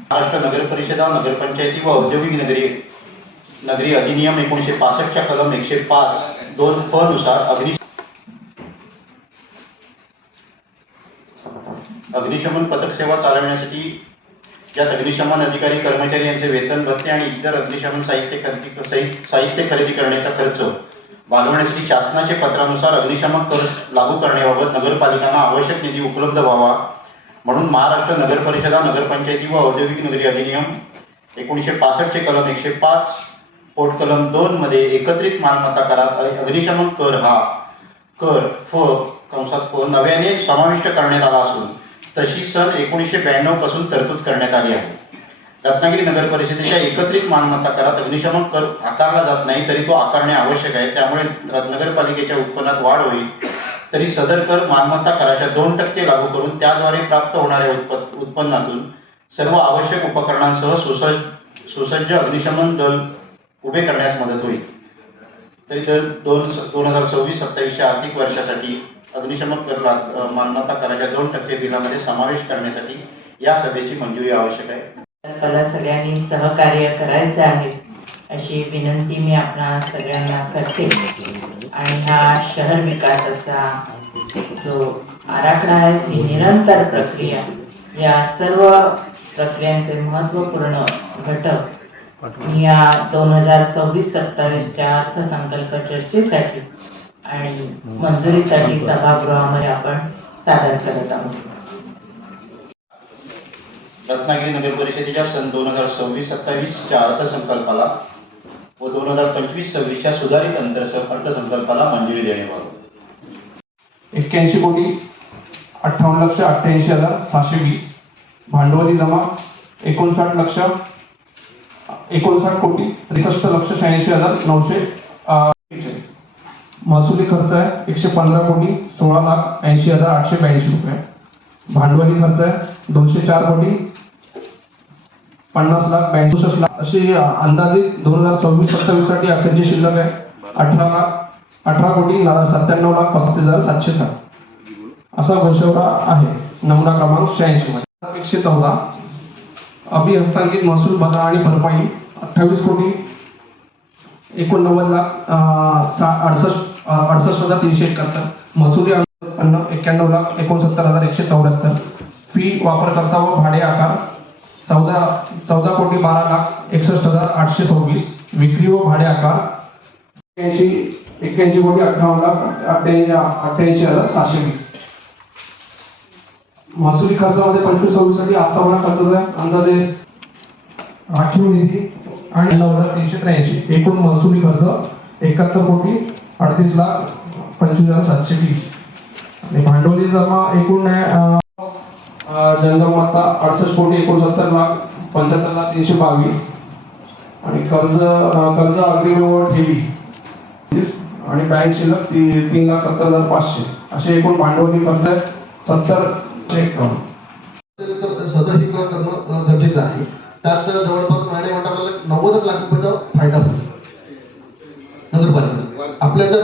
महाराष्ट्र नगर परिषदा नगरपंचायती व औद्योगिक नगरी अधिनियम 1965 च्या कलम 105(2) नुसार अग्निशमन पथक सेवा चालवण्यासाठी ज्यात अग्निशमन अधिकारी कर्मचारी यांचे वेतन भत्ते आणि इतर अग्निशमन साहित्य खरेदी करण्याचा खर्च भागवण्यासाठी शासनाचे पत्रानुसार अग्निशमन कर लागू करण्याबाबत नगरपालिकांना आवश्यक निधी उपलब्ध व्हावा म्हणून महाराष्ट्र नगर परिषदा नगरपंचायती व औद्योगिक नगरी अधिनियम 1965 चे कलम 105 पोट कलम 2 मध्ये एकत्रित मालमत्ता करात अग्निशमन कर हा कर फ नव्याने समाविष्ट करण्यात आला असून तशी सन 1992 पासून तरतूद करण्यात आली आहे. रत्नागिरी नगर परिषदेच्या एकत्रित मालमत्ता करात अग्निशमन कर आकारला जात नाही तरी तो आकारणे आवश्यक आहे. त्यामुळे नगरपालिकेच्या उत्पन्नात वाढ होईल तरी सदर कर मालमत्ता कराच्या 2% लागू करून त्याद्वारे प्राप्त होणाऱ्या उत्पन्नातून सर्व आवश्यक उपकरणांसह सुसज्ज अग्निशमन दल उभे करण्यास मदत होईल. तरी 2026-27 आर्थिक वर्षासाठी अग्निशमन कर मालमत्ता कराच्या 2% बिलामध्ये समावेश करण्यासाठी या सभेची मंजुरी आवश्यक आहे. मला सगळ्यांनी सहकार्य करायचं आहे अशी विनंती मी आपणा सगळ्यांना करते. आणि हा शहर विकासाचा जो आराखडा आहे ही निरंतर प्रक्रिया, या सर्व प्रक्रियांचे महत्त्वपूर्ण घटक या 2026-27च्या अर्थसंकल्प चर्चेसाठी आणि मंजुरीसाठी सभागृहामध्ये आपण सादर करत आहोत. रत्नागिरी नगर परिषदेच्या सन 2026-27च्या अर्थसंकल्पाला व 2025-26च्या सुधारित अर्थसंकल्पाला मंजुरी देण्याबाबत 81,58,88,720 भांडवली जमा 59,63,86,900 महसुली खर्च आहे 115,16,80,882 रुपये. भांडवली खर्च आहे 204,50,62,00,000 अशी अंदाजित 2026-27 साठी अखेरची शिल्लक आहे 18,97,95,707 असा घोषवटा आहे. नमुना क्रमांक 86 मध्ये 114 अभिहस्तांकित महसूल भरणा आणि भरपाई 28,68,371 महसुली उत्पन्न 91,69,174 फी वापरकर्ता व भाडे आकार 14,12,61,826 विक्री व भाडे आकार 81,58,58,720 महसुली खर्चामध्ये 25-26 साठी आस्थापना खर्चाचा अंदाजे राखीव निधी आणि 9,383 एकूण महसुली खर्च 71,38,25,720 आणि भांडवली जमा एकूण जनमालमत्ता 68,69,75,322 आणि कर्ज अग्रिम व ठेवी आणि बँक शिल्लक 3,70,500 असे एकूण भांडवली खर्च 70,51. सदर ही करणं गरजेचं आहे. त्यात जवळपास महिने मंडळाला 90 लाख रुपयाचा फायदा होतो नगरपालिकेला आपल्या जर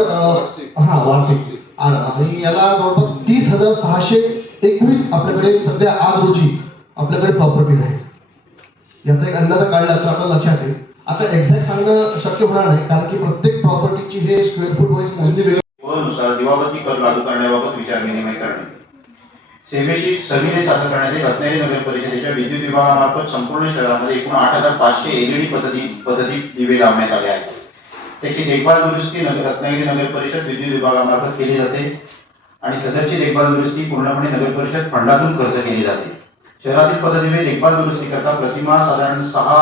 वार्षिक आणि याला जवळपास 30,621 आपल्याकडे सध्या आज रोजी आपल्याकडे प्रॉपर्टीज आहे. याचा एक अंदाज काढला तर आपल्याला लक्षात येईल. आता एक्झॅक्ट सांगणं शक्य होणार नाही कारण की प्रत्येक प्रॉपर्टीची हे स्क्वेअर फूट वाईज मोजणी नुसार दिवाबत्ती कर लागू करण्याबाबत विचार विनिमय करणे. सेवेशी सविने सादर करण्यात येईल. रत्नागिरी नगर परिषदेच्या विद्युत विभागामार्फत संपूर्ण शहरामध्ये एकूण 8,500 LED पद्धती दिवे लावण्यात आले आहेत. त्याची देखभाल दुरुस्ती रत्नागिरी नगर परिषद विद्युत विभागामार्फत केली जाते आणि सदरची देखभाल दुरुस्ती पूर्णपणे नगर परिषद फंडातून खर्च केली जाते. शहरातील पथदिवे देखभाल दुरुस्ती करता प्रतिमाह साधारण 6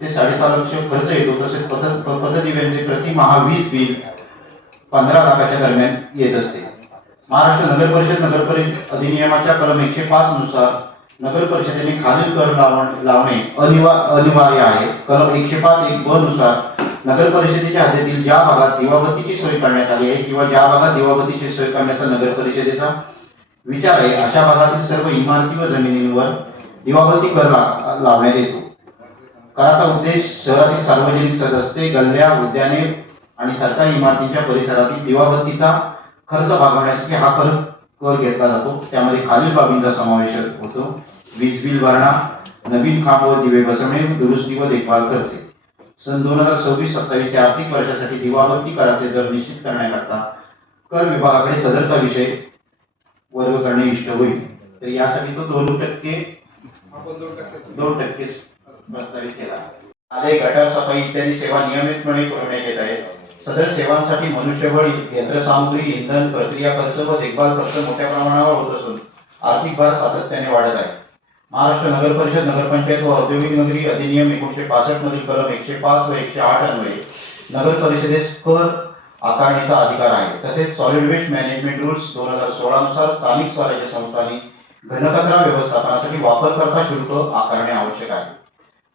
ते 6.5 लाख खर्च येतो. तसेच पथदिव्यांचे प्रतिमाह वीज बिल 15 लाखाच्या दरम्यान येत असते. महाराष्ट्र नगर परिषद अधिनियमाच्या कलम 105 नुसार नगर परिषदेने खालील कर लावणे अनिवार्य आहे. कलम 105(1) नुसार नगर परिषदेच्या हद्दीतील ज्या भागात दिवाबत्तीची सोय करण्यात आली आहे किंवा ज्या भागात दिवाबत्तीची सोय करण्याचा नगर परिषदेचा विचार आहे अशा भागातील सर्व इमारती व जमिनींवर दिवाबत्ती कर लावण्यात येतो. कराचा उद्देश शहरातील सार्वजनिक रस्ते, गल्ल्या, उद्याने आणि सरकारी इमारतींच्या परिसरातील दिवाबत्तीचा खर्च भागवण्यासाठी हा कर घेतला जातो. त्यामध्ये खालील बाबींचा समावेश होतो: वीज बिल भरणा, नवीन खांब व दिवे बसवणे, दुरुस्ती व देखभाल खर्च. सन 2026-27 या आर्थिक वर्षासाठी दिवाबत्ती कराचे दर निश्चित करण्याकरता कर विभागाकडे सदरचा विषय वर्ग करणे इष्ट होईल. तर यासाठी तो 2% प्रस्तावित केला. आले गटार सफाई इत्यादी सेवा नियमितपणे पुरवण्यात येत आहेत. सदर सेवांसाठी मनुष्यबळ, यंत्रसामुग्री, इंधन, प्रक्रिया खर्च व देखभाल खर्च मोठ्या प्रमाणावर होत असून आर्थिक भार सातत्याने वाढत आहे. महाराष्ट्र नगर परिषद, नगरपंचायत व औद्योगिक नगरी अधिनियम 1965 मधील कलम 105 व 108 अन्वये नगर परिषदेस कर आकारणीचा अधिकार आहे. तसेच सॉलिड वेस्ट मॅनेजमेंट रूल्स 2016 नुसार स्थानिक स्वराज्य संस्थांनी घनकचरा व्यवस्थापनासाठी वापरकर्ता शुल्क आकारणे आवश्यक आहे.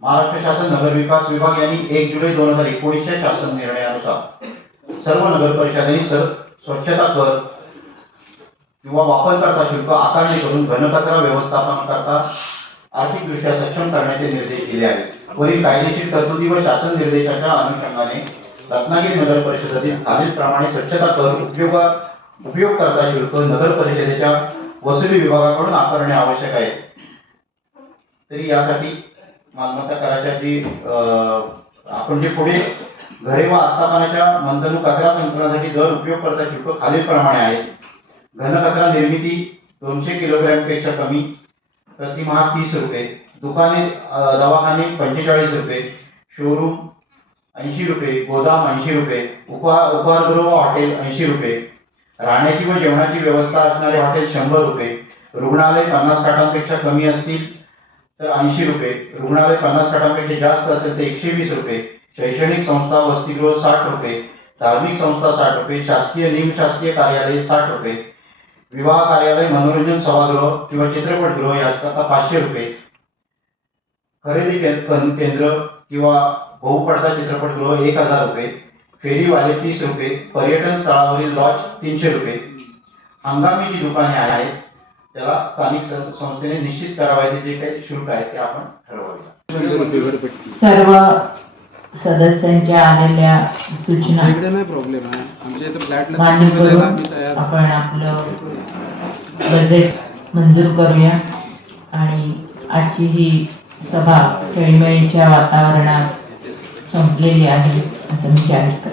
महाराष्ट्र शासन नगर विकास विभाग यांनी 1 जुलै 2019 च्या शासन निर्णयानुसार सर्व नगर परिषदांनी स्वच्छता कर किंवा वापरकर्ता शुल्क आकारणी करून घनकचरा व्यवस्थापनाकरता आर्थिकदृष्ट्या सक्षम करण्याचे निर्देश दिले आहेत. वरील कायदेशीर तरतुदी व शासन निर्देशाच्या अनुषंगाने रत्नागिरी नगर परिषदेतील खालीलप्रमाणे स्वच्छता कर उपयोगकर्ता शुल्क नगर परिषदेच्या वसुली विभागाकडून आकारणे आवश्यक आहे. तरी यासाठी मालमत्ता कराच्या जी आपण जे पुढे घरे व आस्थापनाच्या मंतनु कचरा संकलनासाठी दर उपयोगकर्ता शुल्क खालीलप्रमाणे आहेत. घनकचरा निर्मिती 200 किलोग्रॅम पेक्षा कमी प्रतिमाह 30 रुपये, दुकाने दवाखाने 45 रुपये, शोरूम 80 रुपये, गोदाम 80 रुपये, उपहारगृह व हॉटेल 80 रुपये, राहण्याची व जेवणाची व्यवस्था असणारे हॉटेल 100 रुपये, रुग्णालय 50 खाटांपेक्षा कमी असतील तर 80 रुपये, रुग्णालय 50 खाटांपेक्षा जास्त असेल तर 120 रुपये, शैक्षणिक संस्था वसतिगृह 60 रुपये, धार्मिक संस्था 60 रुपये, शासकीय निमशासकीय कार्यालय 60 रुपये, विवाह कार्यालय, मनोरंजन सभागृह किंवा चित्रपटगृह याकरता 500 रुपये, खरेदी केंद्र किंवा बहुपडदा चित्रपटगृह 1000 रुपये, फेरीवाले 30 रुपये, पर्यटन स्थळावरील लॉज 300 रुपये. हंगामी जी दुकाने आहेत त्याला स्थानिक संस्थेने निश्चित करावयाचे जे काही शुल्क आहे ते आपण ठरवावे. सर्व सदस्यांच्या आलेल्या सूचना मान्य करून आपण आपलं बजेट मंजूर करूया आणि आजची ही सभा खेळीमेळीच्या वातावरणात संपलेली आहे असं मी जाहीर करते.